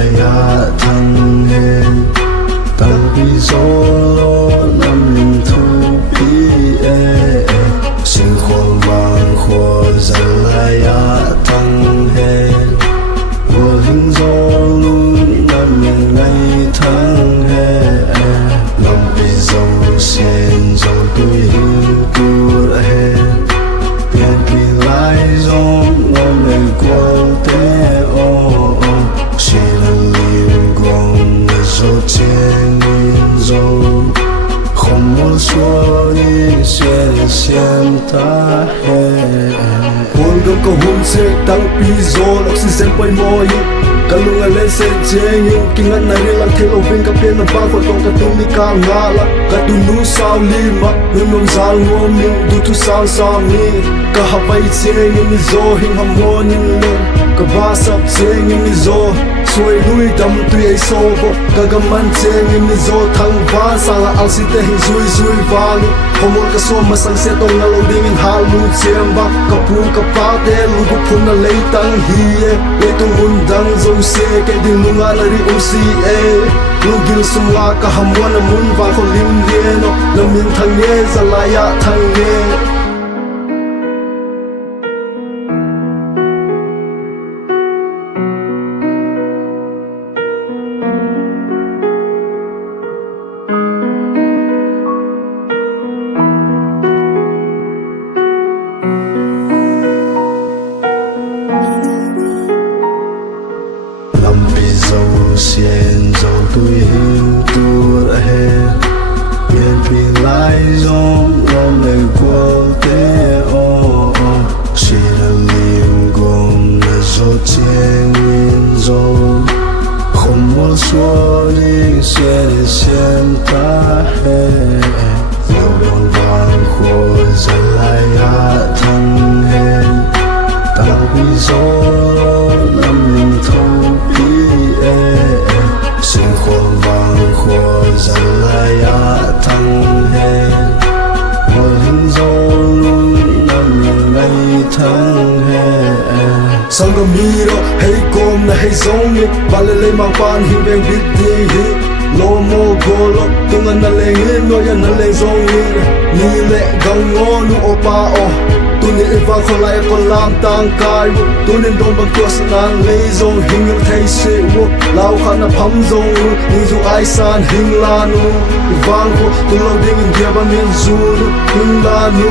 lại ya thăng he tăng pi solo năm linh thu pi sinh khoang vàng khoa dần lại ya thăng he của hình gió luôn năm linh ngày thăng he lòng pi dầu sen dầu tuổi hình cua he biển pi lại giông ngom lên qual te o chỉ là liềm gom người dấu trên nghìn dấu không muốn xóa đi sẽ xem ta he buồn gom cầu hôn sẽ tăng pi gió oxygen bay môi kalunga lên sẽ chế nhưng kinh ngắn này làm thế lâu viên các bên làm vang khỏi tông cả tung đi ca ngã la cả tu nu sao lima luôn nông zal ngom nhưng tu tu sao sao mi cả hấp bay chế nhưng mi zo hình hầm mô nhưng lên cả ba sắp chế nhưng mi zo xuôi núi đầm tuy ấy sâu vô cả gam man chế nhưng mi zo thăng ván sang là alsi te hình zui zui vang không muốn cả xua mà sang sẽ tông lâu đi in hà lu chiêm vang cả pu cả pa te lu bu phun là lấy tăng hi lấy tung mun đăng dâu se cái đình lu ngã đi si lu gil sung la cả ham wan mun vang khol lim lie no lâm min thang ye zalaya thang ye dầu xiên dầu tuổi hình tua he biển pi lại giông ngom lên qual te o chỉ là liềm gom là dấu trên nghìn dấu không muốn xóa đi sẽ để xem ta he dầu đòn vàng khôi dần lại ya thăng he tăng pi gió năm linh thâu sinh khoang vàng khoa dần lại ya thăng he của hình gió luôn năm linh ngày thăng he sang gam mi ro hay com na hay zong ni bale le mang pan hi veng bit di hi lo mo go lo tungan na leng in no ya na leng zong ni le gang ngo nu opa o tuni iwa kholai kon lam tang kai wo tunin dong bang tos nan lei zong hing thai se wo lau khana pham zong ni zu ai san hing la nu wang ko tu lo ding in dia bang in zu kun la nu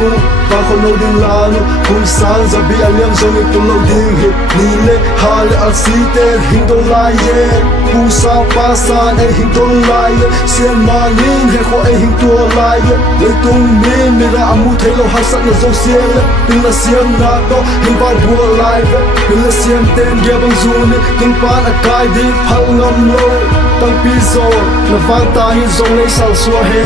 wang ko lo ding la nu kun san za bi aliam zong ni tu lo ding hi ni le hal al si te hing dong lai ye pu sa pa san ai hing dong lai ye sian ma nin he ko ai hing tu lai ye le tung mi mi ra amu thai lo har sat na zong sian pin la siam na to hin bang bua lai ve pin la siam ten ge bang zu ni kun pan a kai di phal ngam lo tang pi zo na fang ta hi zong nei sal suwa he